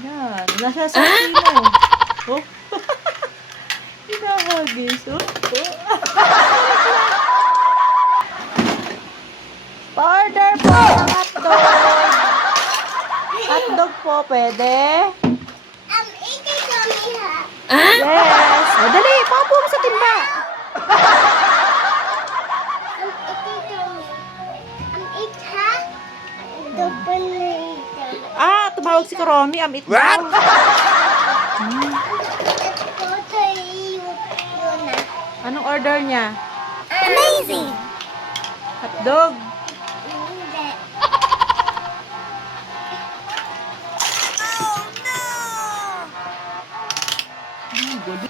Yan. Nasasabi mo. Oh. Hinahagis. Oh. Oh. Pa-order po ng hotdog. Hotdog po, pwede? Ito kami ha. Yes. O, dali. Papo mo sa timba. Ito kami. It ha. Ito pa na ito. Ah, tumawag si Kuromi. Amit daw. Ito tayo yun na. Anong order niya? Amazing! Hotdog. Hindi.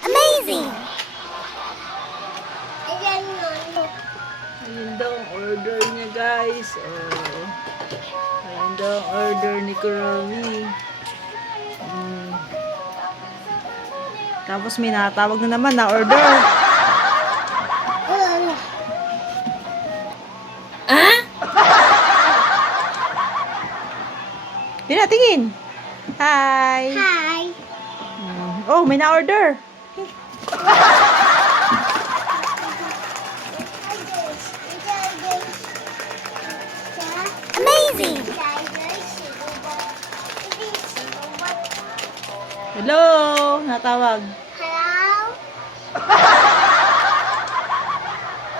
Amazing! Ayan mo. Ayun daw ang order niya, guys. Oh. Ayun daw ang order ni Kuromi. Tapos may nakatawag na naman na order. Tingin. Hi. Hi! Oh, may na-order. Amazing! Hello, natawag. Hello?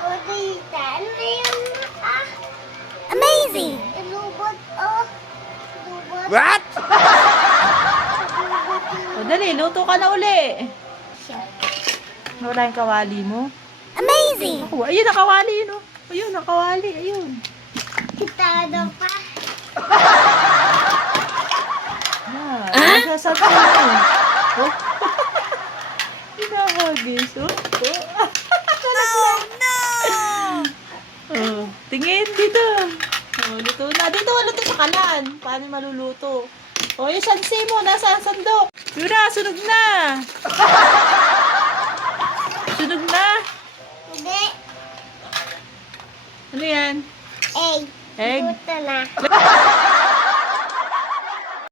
Odita, ano yun? Amazing! Lubot, oh. Lubot. What? O, dali, luto ka na uli. Wala yung kawali mo. Amazing! Oh, ayun, nakawali, no? Ayun, nakawali, ayun. Kitado pa. Nasasabi mo. Oh. Hinahagis, oh. Oh. Oh, tingin dito. Oh, luto na. Dito, luto sa kanan. Paano maluluto? Oh, yung sansi mo, nasa ang sandok. Yura, sunog na. Sunog na. Hindi. Ano yan? Egg. Egg? Luto na.